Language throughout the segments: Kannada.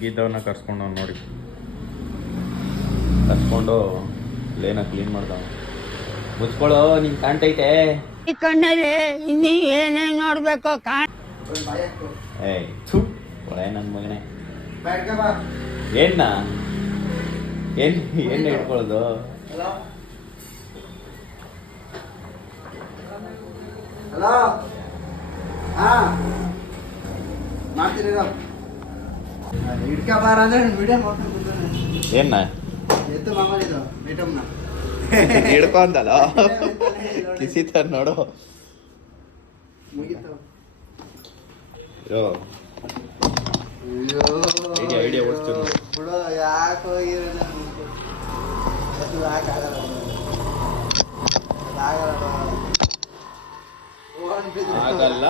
ಗೀತವನ್ನ ಕರ್ಸ್ಕೊಂಡು ಅವ್ನು ನೋಡಿ ಕರ್ಸ್ಕೊಂಡು ಲೇನ ಕ್ಲೀನ್ ಮಾಡ್ತಾವ. ಮುಚ್ಕೊಳ್ಳೋ, ನಿಂಗೆ ಕಾಣ್ತೈತೆ ಈ ಕಣ್ಣಲ್ಲಿ ಇನ್ನೀ ಏನೇನು ನೋಡ್ಬೇಕು ಏಯ್ ಥೂ ಒಳ್ಳೆ ನನ್ನ ಮಗನೇ. ಏನ್ನ ಏನು ಇಟ್ಕೊಳ್ಳೋದು? ಹಲೋ, ಹಾ ಮಾಡ್ತೀನಿ ಹಿಡ್ಕ ಬಾರ ಅಂದ್ರೆ ವಿಡಿಯೋ ಮಾಡ್ಕೊಂಡು ಏನ್ನ ಎತ್ತು ಮಾಮೂಲಿದು ಐಟಮ್ನ ಹಿಡ್ಕೊಂತಲ್ಲ ಕಿಸಿತ ನೋಡು. ಮುಗೀತು. ಐಡಿಯಾ ಓಡಿಸ್ತೀನಿ ಬಿಡೋ, ಯಾಕೆ ಹೋಗಿರೋದು ಆಗಲ್ಲ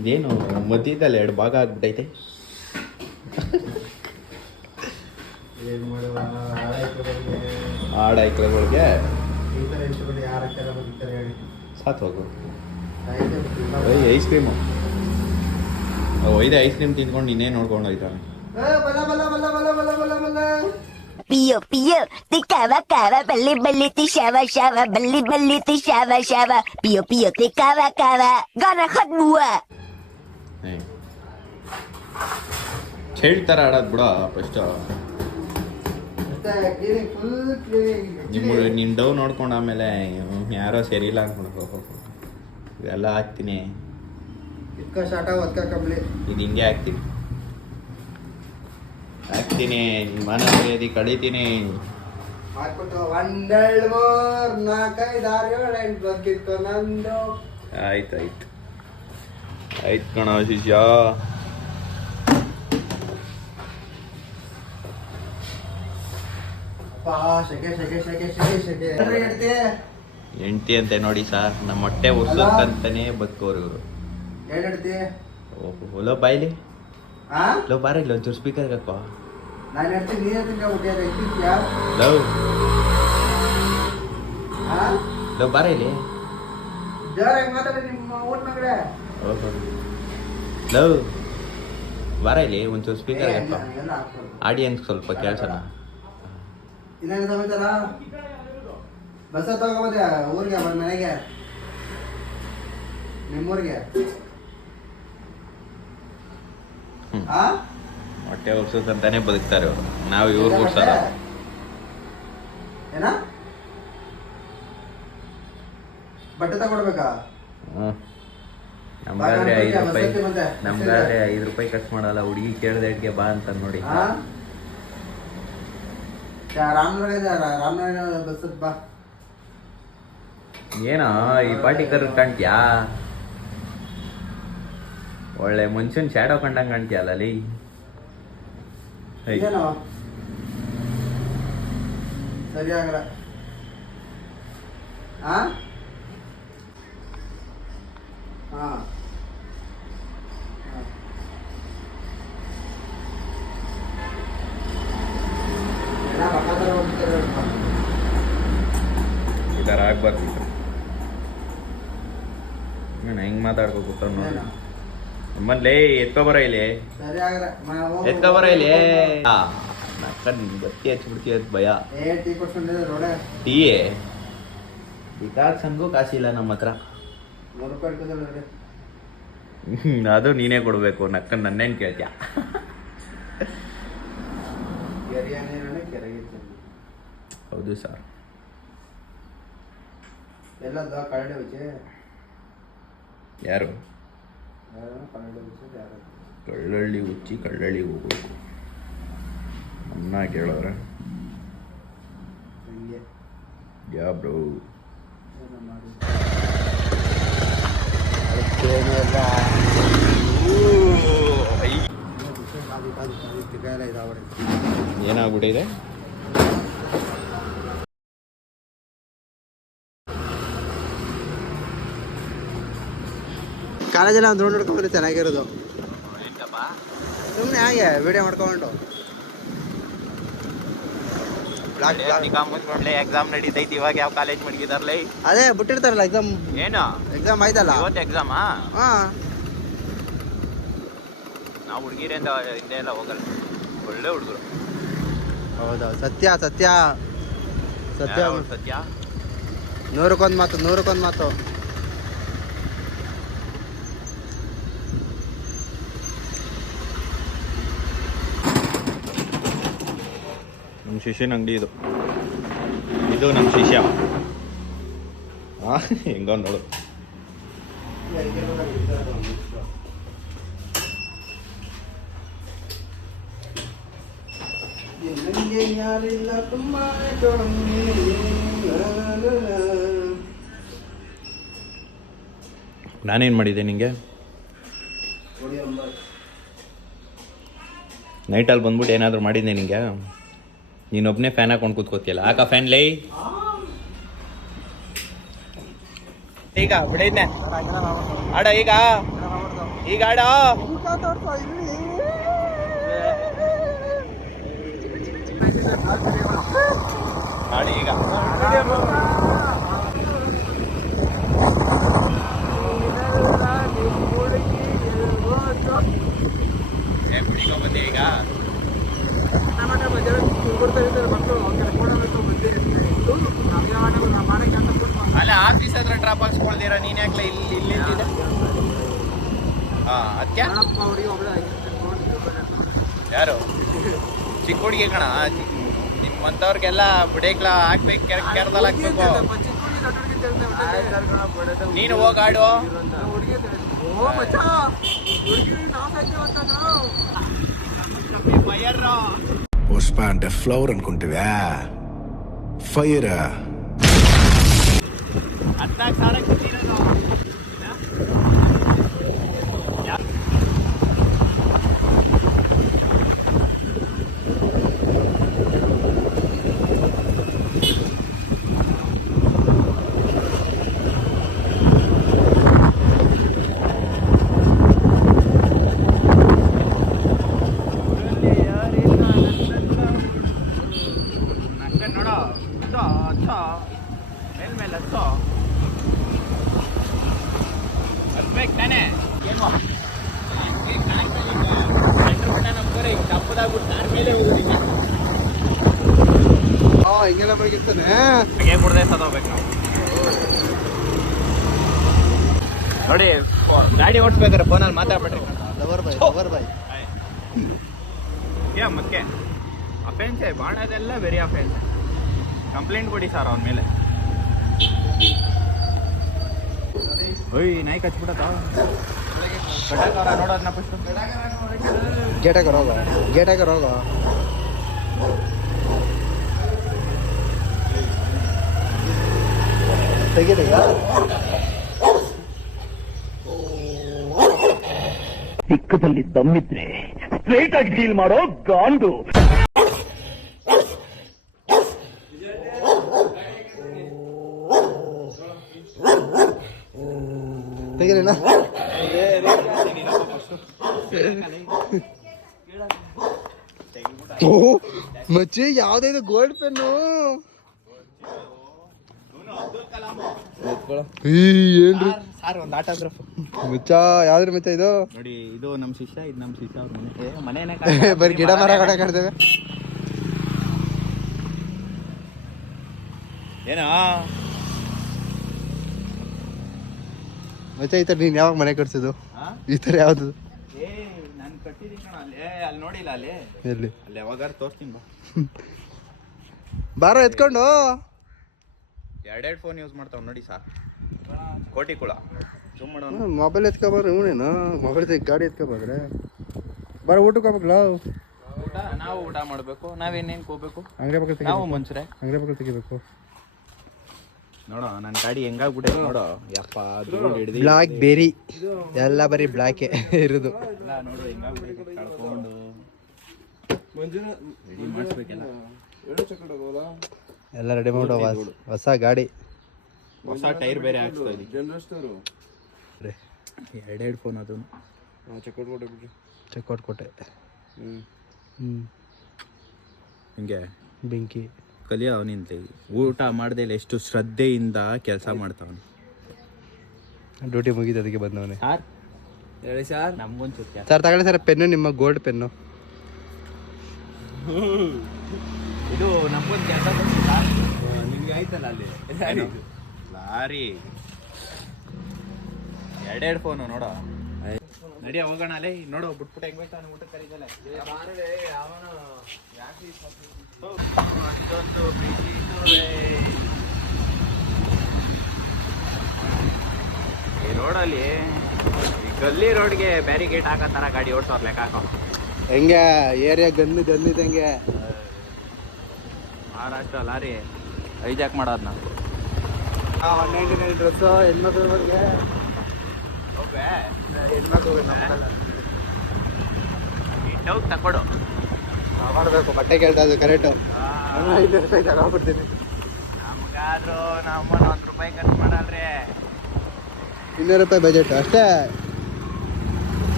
ಇದೇನು ಮಧ್ಯದಲ್ಲಿ 2 ಭಾಗ ಆಗ್ಬಿಟ್ಟೈತೆ. ಆಡಾಯ್ಕಗಳಿಗೆ ಸಾತ್ ಹೋಗು. ಐಸ್ ಕ್ರೀಮು ಒಯ್ದೆ ಐಸ್ ಕ್ರೀಮ್ ತಿಂದ್ಕೊಂಡು ಇನ್ನೇನು ನೋಡ್ಕೊಂಡು ಹೋಯ್ತಾನೆ. Pio, pio, ti cava, cava, belli, belli, ti shava, shava, belli, belli, ti shava, shava, pio, pio, ti cava, cava, gonna hot mua. Child ಥರ ಆಡೋದು ಬಿಡ ಫಸ್ಟ್. ನಿಮ್ಮ ಡವ್ ನೋಡ್ಕೊಂಡು ಆಮೇಲೆ ಯಾರೋ ಸರಿಯಿಲ್ಲ ಅನ್ಕೊಂಡು ಇವೆಲ್ಲ ಹಾಕ್ತೀನಿ. ಇದು ಹಿಂಗೆ ಹಾಕ್ತೀನಿ ಮನ ಮರ್ಯಾದೆ ಕಳೀತೀನಿ. ಆಯ್ತು ಕಣ ಶಿಷ್ಯ. ಹೆಂಡ್ತಿ ಅಂತೆ ನೋಡಿ ಸರ್, ನಮ್ಮ ಹೊಟ್ಟೆ ಉರ್ಸೋಕಂತಾನೆ ಬದುಕೋರು ಇವರು. ಲೋ ಬಾಯ್ಲಿ ಲೋ ಬಾರ ಇಲ್ಲ ಒಂಚೂರು ಸ್ಪೀಕರ್ ಹಾಕೋ. ಲವ್ ಲೋ ಬಾರ ಇಲ್ಲಿ ಲವ್ ಬಾರ ಇಲ್ಲಿ ಒಂಚೂರು ಸ್ಪೀಕರ್ ಹಾಕೋ. ಆಡಿಯನ್ಸ್ ಸ್ವಲ್ಪ ಕೇಳ್ಸೋಣ. ಇನ್ನೇನು ಸಮಾಚಾರ? ಬಸ್ ತಗೊಂಬಂದೆ ಊರಿಗೆ ಬಂದ ಮನೆಗೆ, ನಿಮ್ಮೂರಿಗೆ. ಹೊಟ್ಟೆ ಉರ್ಸೋದಂತಾನೆ ಬದುಕ್ತಾರೆ ಅವರು. ನಾವು ಇವ್ರು ಉರ್ಸೋದ ಏನ ಬಟ್ಟೆ ತಗೊಡ್ಬೇಕಾ? ನಮ್ಗಾದ್ರೆ 5 ರೂಪಾಯಿ ಖರ್ಚು ಮಾಡಲ್ಲ. ಹುಡುಗಿ ಕೇಳ್ದೆಡ್ಗೆ ಬಾ ಅಂತ ನೋಡಿ. ರಾಮನಗರ ಬಸ್ ಬಾ. ಏನೋ ಈ ಪಾರ್ಟಿ ಕರ್ ಕಾಣ್ತೀಯಾ? ಒಳ್ಳೆ ಮನುಷ್ಯನ್ ಶಾಡೋ ಕಂಡಂಗೆ ಕಾಣ್ತೀಯಲ್ಲ ಅಲ್ಲಿ. ಸರಿ ಆಗಲ್ಲ. ಈ ಥರ ಆಗ್ಬಾರ್ದು. ಹೆಂಗ್ ಮಾತಾಡ್ಬೇಕು ನೋಡಿ. ನಮ್ಮಲ್ಲಿ ಎತ್ಕೊಬರ ಇಲ್ಲಿ, ಎತ್ಕೊಬರ ಇಲ್ಲಿ. ಬತ್ತಿ ಹಚ್ಬಿಡ್ತೀವಿ ಅಂತ ಭಯ. ಟೀ ಬಿಕಾಕ್ಸನ್ಗೂ ಕಾಸಿಲ್ಲ ನಮ್ಮ ಹತ್ರ. ಅದು ನೀನೇ ಕೊಡ್ಬೇಕು. ನಕ್ಕನ್ ನನ್ನೇನು ಕೇಳ್ತೀಯ? ಹೌದು ಸರ್. ಯಾರು ಕಳ್ಳಳ್ಳಿ ಹುಚ್ಚಿ ಕಳ್ಳಳ್ಳಿ ಹೋಗ್ಬೇಕು ಅನ್ನ ಕೇಳೋರ ಯಾ ಬ್ರೋ. ಏನಾಗ್ಬಿಟ್ಟಿದೆ? ಕಾಲೇಜೆಲ್ಲ ಒಂದು ರೋಡ್ ನೋಡ್ಕೊಂಡ್ರೆ ಚೆನ್ನಾಗಿರೋದು. ಸುಮ್ಮನೆ ಹಾಗೆ ವಿಡಿಯೋ ಮಾಡ್ಕೊಂಡು ಬ್ಲಾಕ್ ಮುಚ್ಕೊಂಡ್ಲೆ ಎಕ್ಸಾಮ್ ನಡೀತೈತಿ ಇವಾಗ ಯಾವ ಕಾಲೇಜ್ ಮಡಗಿದಾರ್ಲೆ ಅದೇ ಬಿಟ್ಟಿರ್ತಾರಲ್ಲ ಎಕ್ಸಾಮ್ ಏನು ಆಯ್ತಲ್ಲ ಇವತ್ತು ಎಕ್ಸಾಮಾ ಹಾ ನಾವು ಹುಡುಗಿರಿ ಅಂತ ಹಿಂದೆ ಎಲ್ಲ ಹೋಗಲ್ಲ ಒಳ್ಳೆ ಹುಡುಗರು ಹೌದೌದು ಸತ್ಯ ಸತ್ಯ ಸತ್ಯ ಸತ್ಯ ನೂರಕ್ಕೊಂದು ಮಾತು ನಮ್ಮ ಶಿಷ್ಯನ ಅಂಗಡಿ ಇದು ನಮ್ಮ ಶಿಷ್ಯ ಹೆಂಗ ನೋಡು ನಾನೇನು ಮಾಡಿದ್ದೆ ನಿಂಗೆ ನೈಟಲ್ಲಿ ಬಂದ್ಬಿಟ್ಟು ಏನಾದರೂ ಮಾಡಿದ್ದೆ ನಿಂಗೆ ನೀನೊಬ್ಬನೇ ಫ್ಯಾನ್ ಹಾಕೊಂಡು ಕೂತ್ಕೋತಿಯಲ್ಲ ಆಕ ಫ್ಯಾನ್ ಲೈ ಈಗ ಬಿಡಿದ್ನೆ ಆಡ ಈಗ ಆಡ ಆಡಿ ಈಗ ಬಿಡಿಕೊಂಬಂದೆ ಈಗ ಅಲ್ಲ ಆಫೀಸ್ ಹತ್ರ ಡ್ರಾಪ್ ಹಾಕ್ಸ್ಕೊಳ್ದಿರ ನೀನ್ ಯಾಕ್ಲ ಇಲ್ಲಿ ಅದಕ್ಕೆ ಯಾರು ಚಿಕ್ಕ ಹುಡುಗಿ ಕಣ ನಿಮ್ಮಂಥವ್ರಿಗೆಲ್ಲ ಬಿಡೇಕ್ಲ ಹಾಕ್ಬೇಕು ಕೆರದಲ್ಲಿ ಹಾಕ್ಬೇಕು ನೀನು ಹೋಗಾಡು పుష్ప అంటే ఫ్లవర్ అనుకుంటువా ఫైర్ 14,000 ಹಿಂಗೆಲ್ಲ ಮಡಗಿರ್ತಾನೆ ಕುಡ್ದೆ ಸದೋಗ್ಬೇಕು ನಾವು ನೋಡಿ ಗಾಡಿ ಓಡಿಸ್ಬೇಕಾರೆ ಫೋನಲ್ಲಿ ಮಾತಾಡ್ಬಿಟ್ರಿ ಲವರ್ ಬಾಯ್ ಮತ್ತೆ ಅಫೆನ್ಸೇ ಬಾಣದೆಲ್ಲ ವೆರಿ ಅಫೆನ್ಸ್ ಕಂಪ್ಲೇಂಟ್ ಕೊಡಿ ಸರ್ ಅವನ ಮೇಲೆ ಓಯ್ ನಾಯಿ ಕಚ್ಬಿಟ್ಟದ ನೋಡೋದನ್ನ ಫಸ್ಟ್ ಗೇಟಾಗ ರೋಗ ತೆಗಿದೀಗ ಸಿಕ್ಕದಲ್ಲಿ ದಮ್ಮಿದ್ರೆ ಸ್ಟ್ರೈಟ್ ಆಗಿ ಡೀಲ್ ಮಾಡೋ ಗಾಂಡು ತೆಗಿಲೇನ ಮಚ್ಚಿ ಯಾವ್ದೈದು ಗೋಲ್ಡ್ ಪೆನ್ನು ಏನ್ರಿ ಸರ್ ಒಂದು ಆಟೋಗ್ರಾಫ್ ಮುಚ್ಚ ಯಾವ್ದ್ರ ಮುಚ್ಚ ಇದು ನೋಡಿ ಇದು ನಮ್ಮ ಶಿಷ್ಯ ಇದು ನಮ್ಮ ಶಿಷ್ಯ ಅವ್ರ ಮನೆ ಬರೀ ಗಿಡ ಮರ ಕಡೆ ಕಾಡ್ತೇವೆ ಏನೋ ಮಚ್ಚ ಈ ತರ ನೀನ್ ಯಾವಾಗ ಮನೆ ಕಟ್ಸಿದ್ದು ಈ ತರ ಯಾವ್ದು ಏ ನಾನು ಕಟ್ಟಿದ್ದೀನಿ ಕಣ ಅಲ್ಲಿ ನೋಡಿಲ್ಲ ಅಲ್ಲಿ ಎಲ್ಲಿ ಅಲ್ಲಿ ಯಾವಾಗಾರು ತೋರಿಸ್ತೀನಿ ಬಾ ಬಾರೋ ಎತ್ಕೊಂಡು ಎರಡೆರಡು ಫೋನ್ ಯೂಸ್ ಮಾಡ್ತಾವ್ ನೋಡಿ ಸರ್ ಕೋಟಿ ಕುಳ ಜೂಮ್ ಮಾಡೋಣ ಮೊಬೈಲ್ ಎತ್ಕೊಬಾರ ಇವನೇನು ಮೊಬೈಲ್ ಗಾಡಿ ಎತ್ಕೊಬಾದ್ರೆ ಬಾರ ಊಟಕ್ಕೆ ಹೋಗ್ಬೇಕಲ್ಲ ಊಟ ನಾವು ಊಟ ಮಾಡಬೇಕು ನಾವೇನೇನು ಹೋಗ್ಬೇಕು ಅಂಗಡಿ ಪಕ್ಕ ನಾವು ಮನ್ಸರೆ ಅಂಗಡಿ ಪಕ್ಕ ತೆಗಿಬೇಕು ನೋಡೋ ನನ್ನ ಗಾಡಿ ಹೆಂಗಾಗ್ಬಿಟ್ಟೈತೆ ನೋಡೋ ಯಪ್ಪ ಧೂಳು ಹಿಡ್ದು ಬ್ಲಾಕ್ ಬೇರಿ ಎಲ್ಲ ಬರೀ ಬ್ಲಾಕೆ ಇರೋದು ಎಲ್ಲ ನೋಡು ಹೆಂಗಾಗ್ಬಿಟ್ಟೈತೆ ಕಳ್ಕೊಂಡು ರೆಡಿ ಮಾಡಿಸ್ಬೇಕೆಲ್ಲ ಎಲ್ಲ ರೆಡಿ ಮಾಡೋ ಹೊಸ ಗಾಡಿ ಹೊಸ ಟೈರ್ ಬೇರೆ ಹಾಕ್ಸ್ತಾ ಇದ್ದೀವಿ ಎರಡೆರಡು ಫೋನ್ ಅದು ಚೆಕ್ಔಟ್ ಕೊಟ್ಟೆ ಹಿಂಗೆ ಬೆಂಕಿ ಕಲಿಯೋ ಅವನಿಂದ ಊಟ ಮಾಡ್ದೆ ಎಷ್ಟು ಶ್ರದ್ಧೆಯಿಂದ ಕೆಲಸ ಮಾಡ್ತಾವನು. ಡ್ಯೂಟಿ ಮುಗಿದು ಅದಕ್ಕೆ ಬಂದವನೇ. ಸಾರ್ ಹೇಳಿ ಸರ್, ನಮ್ಗೊಂದು ಸರ್ ತಗೊಳ್ಳಿ ಸರ್ ಪೆನ್ನು, ನಿಮ್ಮ ಗೋಲ್ಡ್ ಪೆನ್ನು. ಇದು ನಮ್ಗೊಂದು ಕೆಲಸ ನಿಮ್ಗೆ ಆಯ್ತಲ್ಲ ಅಲ್ಲಿ ಲಾರಿ 2 ಫೋನು ನೋಡೋ. ನಡಿಯ ಹೋಗೋಣ ಅಲ್ಲೇ ನೋಡು, ಬಿಟ್ಬಿಟ್ಟು ಹೆಂಗ್ ಹೋಯ್ತಾನೆ ಊಟ ಕರೀದಲ್ಲ. ಈ ರೋಡಲ್ಲಿ ಗಲ್ಲಿ ರೋಡ್ಗೆ ಬ್ಯಾರಿಗೇಟ್ ಹಾಕತ್ತಾರ ಗಾಡಿ ಓಡಿಸೋರ್ ಲೆಕ್ಕ ಹಾಕೋ. ಹೆಂಗೆ ಏರಿಯಾ ಗನ್ನಿದಂಗೆ ಮಹಾರಾಷ್ಟ್ರ ಲಾರಿ ಹೈಜಾಕ್ ಮಾಡೋದ್ ನಾವು. 199 ಡ್ರೆಸ್ಸು ಹೆಣ್ಮಕ್ಳಿಗೆ. ಡೌಟ್ ತಕೊಡು ತಗೊಡ್ಬೇಕು, ಬಟ್ಟೆ ಕೇಳ್ತಾ ಇದ್ದು ಕರೆಕ್ಟು. 5 ರೂಪಾಯಿ ತಗೊಬಿಡ್ತೀನಿ. ನಮ್ಗಾದ್ರೂ ನಮ್ಮನ್ನ 1 ರೂಪಾಯಿ ಖರ್ಚು ಮಾಡಲ್ರಿ. 200 ರೂಪಾಯಿ ಬಜೆಟ್ ಅಷ್ಟೇ.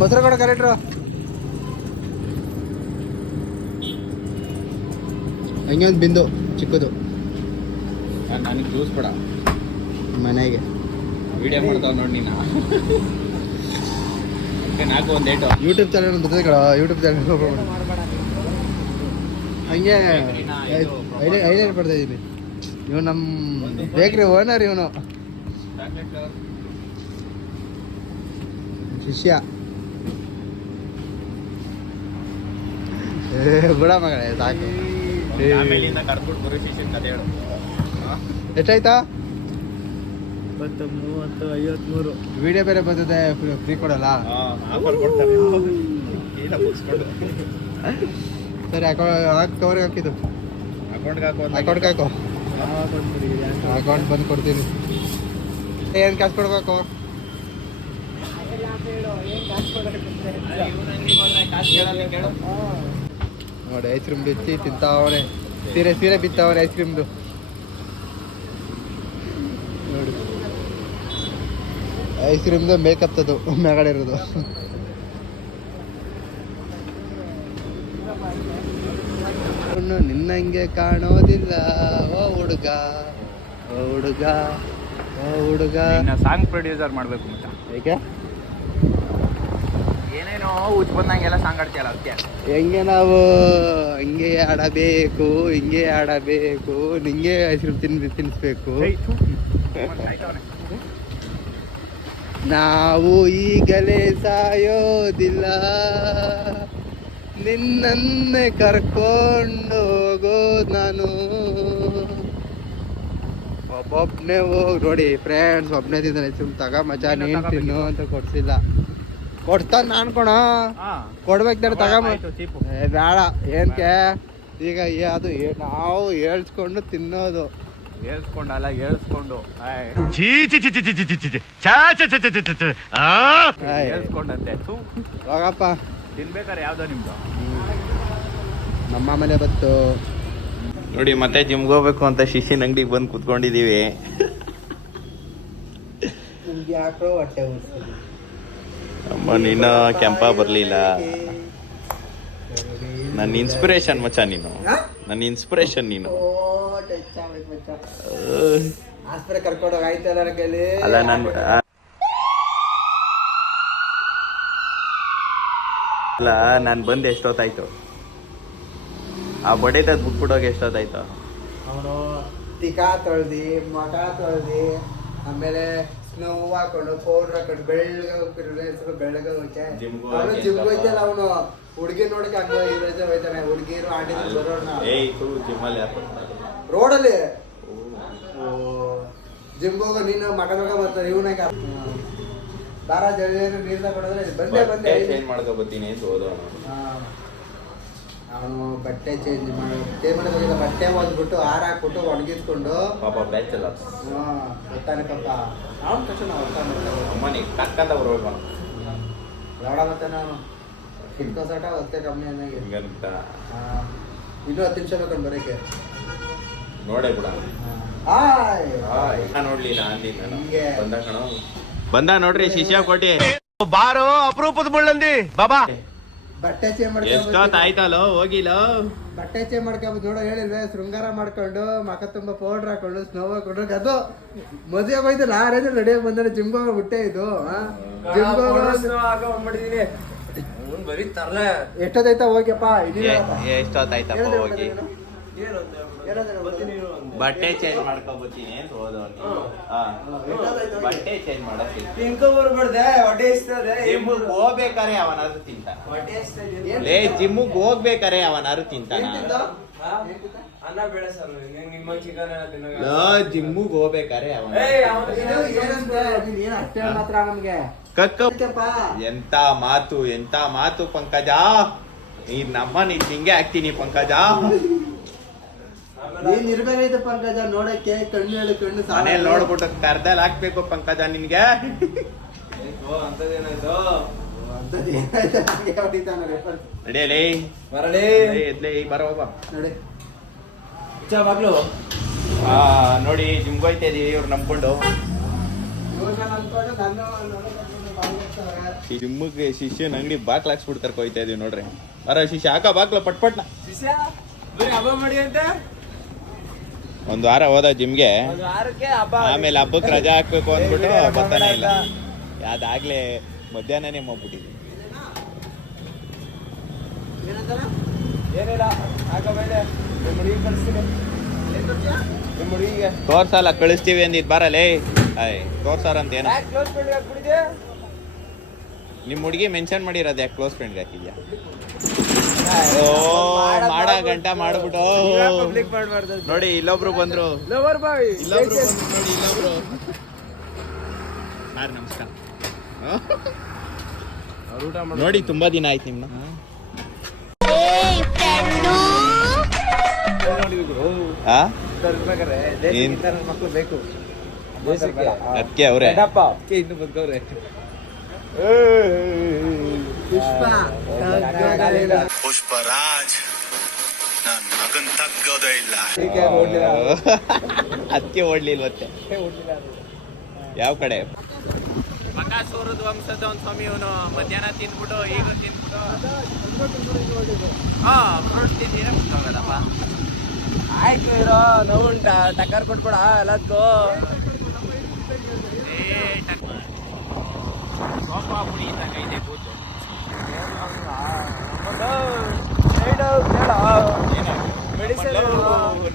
ಮೊಸರು ಕೊಡು ಕರೆಕ್ಟ್ರು. ಹಂಗೆ ಒಂದು ಬಿಂದು ಚಿಕ್ಕದು ನನಗೆ ಜ್ಯೂಸ್ ಬೇಡ, ಮನೆಗೆ. ವಿಡಿಯೋ ಮಾಡ್ತಾವ ನೋಡಿ ನೀನು. ನಾಲ್ಕು ಒಂದು ಏಟು ಯೂಟ್ಯೂಬ್ ಚಾನಲ್ ಬರ್ತದೆ ಕಡ, ಯೂಟ್ಯೂಬ್ ಚಾನಲ್ ಹಂಗೆ ಐಡಿಯಾ ಪಡ್ತಾ ಇದ್ದೀನಿ. ಇವ್ ನಮ್ಮ ಬೇಕ್ರಿ ಓನರ್, ಇವನು ಶಿಷ್ಯ. ಬಿಡ ಮಗಳೇ ಸಾಕು. ಆಮೇಲಿಂದ ಕರ್ಬಿಟ್ಟು ಬರೋ ಶಿಷ್ಯನ್ ಕತೆ ಹೇಳು. ಎಷ್ಟಾಯ್ತಾ? 20, 30, 53. ವಿಡಿಯೋ ಬೇರೆ ಬರ್ತದೆ, ಫ್ರೀ ಕೊಡಲ್ಲ. ಆಫರ್ ಕೊಡ್ತಾರೆ ಏನ ಮುಗಿಸ್ಕೊಂಡು. ಸರಿ ಕವರ್ಗೆ ಹಾಕಿದ್ದು ಅಕೌಂಟ್ಗೆ ಹಾಕೋ. ಅಕೌಂಟ್ಗೆ ಹಾಕೋ. ಅಕೌಂಟ್ ಬಂದು ಕೊಡ್ತೀನಿ. ಏನು ಕಾಸು ಕೊಡ್ಬೇಕು? ನೋಡಿ ಐಸ್ ಕ್ರೀಮ್ ಬಿಚ್ಚಿ ತಿಂತಾವನೆ, ಸೀರೆ ಬಿತ್ತಾವನೆ ಐಸ್ ಕ್ರೀಮ್ದು. ನೋಡಿ ಐಸ್ ಕ್ರೀಮ್ದು ಮೇಕಪ್ ತದು ಮೆಗಡೆ ಇರೋದು. ನಿನ್ನಂಗೆ ಕಾಣೋದಿಲ್ಲ ಓ ಹುಡುಗ, ಓ ಹುಡುಗ, ಓ ಹುಡುಗ. ಸಾಂಗ್ ಪ್ರೊಡ್ಯೂಸರ್ ಮಾಡ್ಬೇಕು ಮಚ್ಚ. ಏಕೆ? ಏನೇನೋ ಉಚ್ ಬಂದಂಗೆಲ್ಲ ಸಾಂಗ್ ಆಡ್ತೀಯಲ್ಲ ಅದಕ್ಕೆ. ಹೆಂಗೆ ನಾವು ಹಿಂಗೆ ಆಡಬೇಕು, ಹಿಂಗೆ ಆಡಬೇಕು, ನಿಂಗೆ ಐಸ್ ಕ್ರೀಮ್ ತಿನ್ನಿಸ್ಬೇಕು. ನಾವು ಈಗಲೇ ಸಾಯೋದಿಲ್ಲ, ನಿನ್ನನ್ನೇ ಕರ್ಕೊಂಡು ಹೋಗೋದು ನಾನು. ಒಬ್ಬೊಬ್ಬನೇ ಹೋಗಿ ನೋಡಿ ಫ್ರೆಂಡ್ಸ್, ಒಬ್ಬನೇ ತಿಂತಾನೆ. ಐಸ್ ಕ್ರೀಮ್ ತಗ ಮಜಾ, ನೀನು ತಿನ್ನು ಅಂತ ಕೊಡ್ಸಿಲ್ಲ. ಕೊಡ್ತಾನ ನಾನು ಕೊಣ, ಕೊಡ್ಬೇಕು ತಗೊಂಬ. ಬೇಡ ಏನಕ್ಕೆ ಈಗ ಅದು ನಾವು ಹೇಳ್ಸ್ಕೊಂಡು ತಿನ್ನೋದು. ಹೇಳ್ಸ್ಕೊಂಡಲ್ಲ ಹೇಳ್ಸ್ಕೊಂಡು ಹೇಳ್ಸ್ಕೊಂಡಂತೆ ಹೋಗಪ್ಪ. ತಿನ್ಬೇಕಾರೆ ಯಾವ್ದೋ ನಿಮ್ದು ನಮ್ಮ ಮನೆ ಬತ್ತು ನೋಡಿ. ಮತ್ತೆ ಜಿಮ್ಗೆ ಹೋಗ್ಬೇಕು ಅಂತ ಶಿಶಿನ ಅಂಗಡಿಗೆ ಬಂದು ಕುತ್ಕೊಂಡಿದೀವಿ. ಯಾಕೋ ಹೊಟ್ಟೆ ಅಮ್ಮ ನೀನ ಕೆಂಪ ಬರ್ಲಿಲ್ಲ. ನನ್ನ ಇನ್ಸ್ಪಿರೇಷನ್ ಮಚ್ಚ ನೀನು, ನನ್ನ ಇನ್ಸ್ಪಿರೇಷನ್ ನೀನು. ಆಸ್ಪತ್ರೆ ಕರ್ಕೊಂಡೋಗಿ ಆಯ್ತಲ್ಲ ಕೈಲಿ. ಅಲ್ಲ ನಾನು ಅಲ್ಲ ನಾನು ಬಂದು ಎಷ್ಟೊತ್ತಾಯ್ತು? ಆ ಬಡೇತದ್ ಬಿಟ್ಬಿಟ್ಟೋಗಿ ಎಷ್ಟೊತ್ತಾಯ್ತು? ಅವನು ತಿಕಾ ತೊಳ್ದಿ, ಮಗ ತೊಳ್ದಿ, ಆಮೇಲೆ ಸ್ನೋವ್ ಹಾಕೊಂಡು ಪೌಡ್ರ್ ಹಾಕೊಂಡು ಬೆಳ್ಳಗೆ ಹೋಯ್ತೆ. ಅವನು ಜಿಮ್ ಹೋಯ್ತಲ್ಲ, ಅವನು ಹುಡುಗಿ ನೋಡಕ್ಕೆ ಹಂಗ ಹೋಯ್ತಾನೆ. ಹುಡುಗಿರು ಆಡಿದ್ರು ಬರೋಣ ರೋಡಲ್ಲಿ. ಜಿಮ್ಗೆ ಹೋಗೋ ನೀನು ಮಟನ್ ಬರ್ತಾರೆ ಇವನಾಗ ದಾರ ಜಲ್ದಿ ನೀರ್ ತಗೊಂಡ್ರೆ ಬಂದೆ ಚೇಂಜ್ ಮಾಡ್ಕೊಬತ್ತೀನಿ ಅಂತ ಹೋದವನು. ಅವನು ಬಟ್ಟೆ ಚೇಂಜ್ ಮಾಡೋದಿಲ್ಲ, ಬಟ್ಟೆ ಓದ್ಬಿಟ್ಟು ಹಾರ ಹಾಕ್ಬಿಟ್ಟು ಒಣಗಿಸ್ಕೊಂಡು ಪಾಪ ಬ್ಯಾಚಲರ್ ಬರ್ತಾನೆ ಪಾಪ. ಅವ್ನು ತಕ್ಷಣ ಅಮ್ಮನಿ ಕಕ್ಕಂತ ಬರ್ಬೇಕು ಲವಡ ಬರ್ತಾನೆ ಅವನು. ಕಿಟ್ಕೋಸಾಟ ಹೊತ್ತೆ ಕಮ್ಮಿ ಅನ್ನಂಗೆ. ಹಿಂಗಂತ ಇನ್ನೂ 10 ನಿಮಿಷ ಬೇಕಂಡು ಬರೋಕ್ಕೆ. ನೋಡೇ ಬಿಡ ಹಾಯ್ ನೋಡ್ಲಿಲ್ಲ ಅಂದಿ ನಾನು ಹಿಂಗೆ ಬಂದ ಕಣ. ಬಂದ ನೋಡ್ರಿ ಶಿಷ್ಯ ಕೋಟಿ. ಬಾರೋ ಅಪರೂಪದ ಮುಳ್ಳಂದಿ ಬಾಬಾ. ಬಟ್ಟೆ ಚೇಂಜ್ ಎಷ್ಟೊತ್ ಆಯ್ತಲ್ಲೋ ಹೋಗಿಲ್ಲೋ. ಬಟ್ಟೆ ಚೇಂಜ್ ಮಾಡ್ಕೊಬೋದು ನೋಡೋ, ಹೇಳಿಲ್ವೇ? ಶೃಂಗಾರ ಮಾಡ್ಕೊಂಡು ಮಕ ತುಂಬ ಪೌಡ್ರ್ ಹಾಕೊಂಡು ಸ್ನೋ ಹಾಕೊಂಡು ಅದು ಮದುವೆ ಹೋಯ್ತು. ಆ ರೇಂಜ್ ರೆಡಿಯಾಗಿ ಬಂದ್ರೆ ಜಿಮ್ ಹೋಗ್ಬಿಟ್ಟೆ ಇದು. ಎಷ್ಟೊತ್ತಾಯ್ತಾ ಹೋಗ್ಯಪ್ಪ? ಎಷ್ಟೊತ್ತಾಯ್ತಪ್ಪ ಹೋಗಿ ಬಟ್ಟೆ ಚೇಂಜ್ ಮಾಡ್ಕೊಬತ್ತೀನಿ ಅಂತ ಹೋದವ್ರು. ಬಟ್ಟೆ ಚೇಂಜ್ ಮಾಡಕ್ಕೆ ಜಿಮ್ಮಿಗೆ ಹೋಗ್ಬೇಕಾರೆ ಅವನಾದ್ರು ತಿಂತಾನ. ಜಿಮ್ಮಿಗೆ ಹೋಗ್ಬೇಕಾರೆ ಅವನಾದ್ರು ತಿಂತಾನ. ಜಿಮ್ಮಿಗೆ ಹೋಗ್ಬೇಕಾರೆ ಅವನ ಎಂತ ಮಾತು ಪಂಕಜ. ಈ ನಮ್ಮನ್ ಹಿಂಗೆ ಹಾಕ್ತೀನಿ ಪಂಕಜ. ನೀನ್ ಇರ್ಬೇಕಾಯ್ತು ಪಂಕಜ ನೋಡಕ್ಕೆ. ಕಣ್ಣು ಹೇಳು, ಕಣ್ಣು ಮನೇಲಿ ನೋಡ್ಬಿಟ್ಟು ಕರ್ದಲ್ಲಿ ಹಾಕ್ಬೇಕು ಪಂಕಜ ನಿನ್ಗೆ. ನಡಿಯಲಿ ಬರೋಬ ನೋಡಿ ಜಿಮ್ಗೆ ಹೋಯ್ತಾ ಇದೀವಿ ಇವ್ರು ನಂಬ್ಕೊಂಡು. ಈ ಜಿಮ್ಮಿಗೆ ಶಿಷ್ಯನ ಅಂಗಡಿ ಬಾಕ್ಲ ಹಾಕ್ಸ್ಬಿಟ್ಟು ಕರ್ಕೊ ಹೋಯ್ತಾ ಇದೀವಿ ನೋಡ್ರಿ. ಬರೋ ಶಿಷ್ಯ ಹಾಕ ಬಾಕ್ಲ ಪಟ್ಪಟ್ನ. ಒಂದ್ ವಾರ ಹೋದ ಜಿಮ್ಗೆ, ಆಮೇಲೆ ಹಬ್ಬಕ್ಕೆ ರಜಾ ಹಾಕ್ಬೇಕು ಅಂದ್ಬಿಟ್ಟು ಬರ್ತಾನೆ ಇಲ್ಲ. ಅದಾಗ್ಲೇ ಮಧ್ಯಾಹ್ನನೇ ಮಾಡ್ಬಿಟ್ಟಿದ್ವಿ. ತೋರ್ಸಲ್ಲ ಕಳಿಸ್ತೀವಿ ಅಂದಿದ್ ಬರಲೇ. ತೋರ್ಸಾರ ಅಂತ ಏನೋ ನಿಮ್ ಹುಡುಗಿ ಮೆನ್ಷನ್ ಮಾಡಿರೋದು ಯಾಕೆ ಕ್ಲೋಸ್ ಫ್ರೆಂಡ್ಗೆ ಹಾಕಿದ್ಯಾ? ಓ ಮಾಡ ಗಂಟ ಮಾಡ್ಬಿಟ್ಟು ನೋಡಿ ಇಲ್ಲೊಬ್ರು ಬಂದ್ರು. ಇಲ್ಲೊಬ್ರು ಸರ್ ನಮಸ್ಕಾರ. ನೋಡಿ ತುಂಬಾ ದಿನ ಆಯ್ತು ನಿಮ್ನ. ಮಕ್ಳು ಬೇಕು ಅದಕ್ಕೆ ಅವ್ರೆ ಪುಷ್ಪರಾಜ್ ನನ್ ಮಗನ್ ತಗ್ಗೋದೇ ಇಲ್ಲ. ಅದಕ್ಕೆ ಓಡ್ಲಿಲ್ವತ್ತೆ. ಯಾವ ಕಡೆ ಬಕಾಸೂರದ ವಂಶದ ಒಂದು ಸ್ವಾಮಿ ಇವನು. ಮಧ್ಯಾಹ್ನ ತಿಂದ್ಬಿಟ್ಟು ಈಗ ತಿಂದ್ಬಿಟ್ಟು ಫ್ರೂಟ್ಸ್ ತಿಂತೀರಪ್ಪ. ಆಯ್ತು ಇರೋ ನೋವುಂಟ ಟಕ್ಕರ್ ಕೊಟ್ಕೊಡ ಎಲ್ಲದಕ್ಕೂ. ಸೋಫಾ ಪುಡಿ ಇದ್ದಂಗೈತೆ ಕೂತು.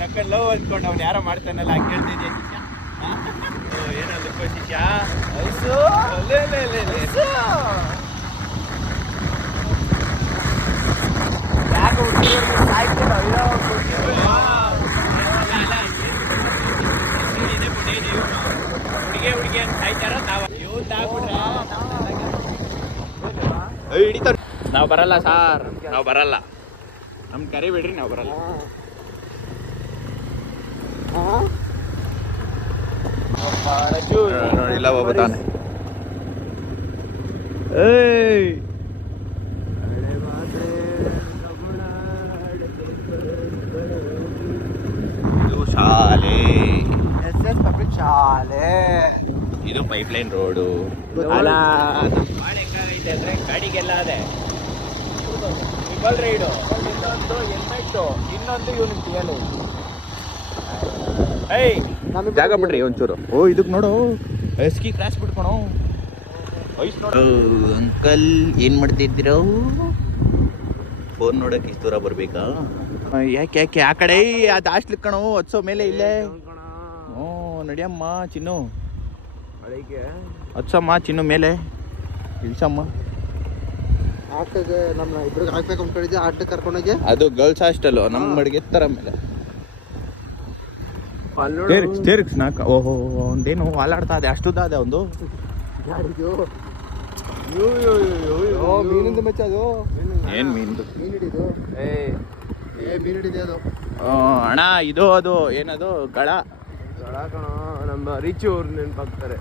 ನಕ್ಕಲ್ ಲವ್ ಅಂದ್ಕೊಂಡು ಅವ್ನು ಯಾರೋ ಮಾಡ್ತಾನಲ್ಲ ಕೇಳ್ತಿದ್ಯಾ ಶಿಷ್ಯ? ಏನೋ ಶಿಷ್ಯ ಹುಡುಗಿ ಅಂತ ಸಾಯ್ತಾರ. ನಾವು ಬರಲ್ಲ ಸಾರ್, ನಾವು ಬರಲ್ಲ. ನಮ್ ಕರಿ ಬಿಡ್ರಿ, ನಾವು ಬರಲ್ಲ. ನೋಡಿಲ್ಲ ಹೋಗ್ತಾನೆ. ಇದು ಶಾಲೆ, ಪಬ್ಲಿಕ್ ಶಾಲೆ. ಇದು ಪೈಪ್ಲೈನ್ ರೋಡು. ಅಲ್ಲ ಬಾಳೆಕಾಯಿ ಅಂದ್ರೆ ಗಾಡಿಗೆಲ್ಲ ಅದೇ ಟ್ರಿಬಲ್ ರೈಡು, ಇನ್ನೊಂದು ಹೆಲ್ಮೆಟ್ಟು, ಇನ್ನೊಂದು ಯೂನಿಟಿ. ಜಾಗ ಬಿಡ್ರಿ ಒಂಚೂರು. ಓ ಇದಕ್ ನೋಡು ಎಸ್ಕಿ ಕ್ರಾಶ್ ಬಿಡ್ಕೊಣೋ. ಅಂಕಲ್ ಏನ್ ಮಾಡ್ತಿದ್ದೀರೋ? ಫೋನ್ ನೋಡಕ್ ಇಷ್ಟು ದೂರ ಬರ್ಬೇಕಾ? ಯಾಕೆ ಯಾಕೆ ಆ ಕಡೆ ಅದು ಹಾಸ್ಟ್ಲಿಕ್ ಕಣೋ ಹತ್ಸೋ ಮೇಲೆ ಇಲ್ಲೇ. ಹ್ಞೂ ನಡಿಯಮ್ಮ ಚಿನ್ನು, ಹತ್ಸಮ್ಮ ಚಿನ್ನು ಮೇಲೆ ಇಳ್ಸಮ್ಮ. ಆಟಕ್ಕೆ ನಮ್ಮ ಇಬ್ರಿಗೆ ಹಾಕ್ಬೇಕು ಅನ್ಕೊಂಡಿದ್ದೆ. ಆಟಕ್ಕೆ ಕರ್ಕೊಂಡೋಗಿ ಅದು ಗರ್ಲ್ಸ್ ಹಾಸ್ಟೆಲ್, ನಮ್ಮ ಮಡಿಗೆ ತರ ಮೇಲೆ ಸ್ಟೇರಿಕ್ಸ್ ನಾಕ. ಓಹೋ ಒಂದೇನು ಹಾಲಾಡ್ತಾ ಇದೆ, ಅಷ್ಟುದ್ದ ಅದೇ ಒಂದು ಮೀನಿಂದ ಮೆಚ್ಚ. ಅದು ಏನ್ ಮೀನ್ದು? ಮೀನು ಹಿಡಿದು ಮೀನು ಹಿಡಿದೆ ಅದು. ಅಣ್ಣ ಇದು ಅದು ಏನದು ಗಳ ಕಣ. ನಮ್ಮ ರಿಚು ಅವ್ರು ನೆನಪಾಗ್ತಾರೆ.